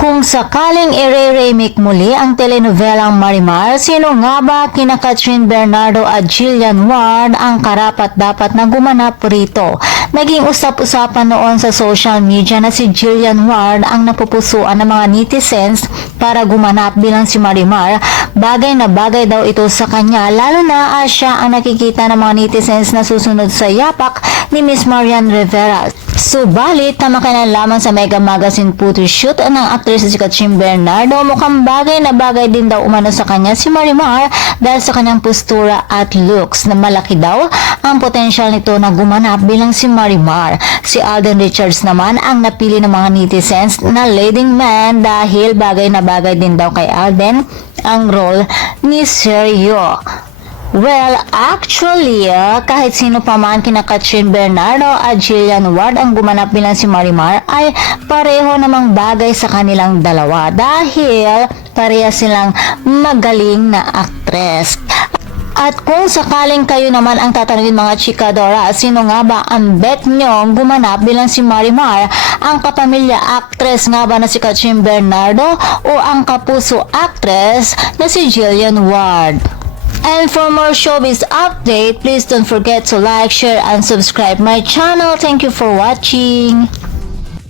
Kung sakaling i-remake muli ang telenovelang Marimar, sino nga ba kina Kathryn Bernardo at Jillian Ward ang karapat-dapat na gumanap rito? Naging usap-usapan noon sa social media na si Jillian Ward ang napupusuan ng mga netizens para gumanap bilang si Marimar. Bagay na bagay daw ito sa kanya, lalo na siya ang nakikita ng mga netizens na susunod sa yapak ni Miss Marian Rivera. Subalit, tamakailan lamang sa Mega Magazine photoshoot ng actress si Kathryn Bernardo, mukhang bagay na bagay din daw umano sa kanya si Marimar dahil sa kanyang postura at looks na malaki daw ang potensyal nito na gumanap bilang si Marimar. Si Alden Richards naman ang napili ng mga netizens na leading man dahil bagay na bagay din daw kay Alden ang role ni Sergio. Well, actually, kahit sino pa man kina Kathryn Bernardo at Jillian Ward ang gumanap bilang si Marimar ay pareho namang bagay sa kanilang dalawa dahil pareha silang magaling na aktres. At kung sakaling kayo naman ang tatanungin mga chikadora, sino nga ba ang bet nyo gumanap bilang si Marimar? Ang kapamilya actress nga ba na si Kathryn Bernardo o ang kapuso actress na si Jillian Ward? And for more showbiz update, please don't forget to like, share, and subscribe my channel. Thank you for watching.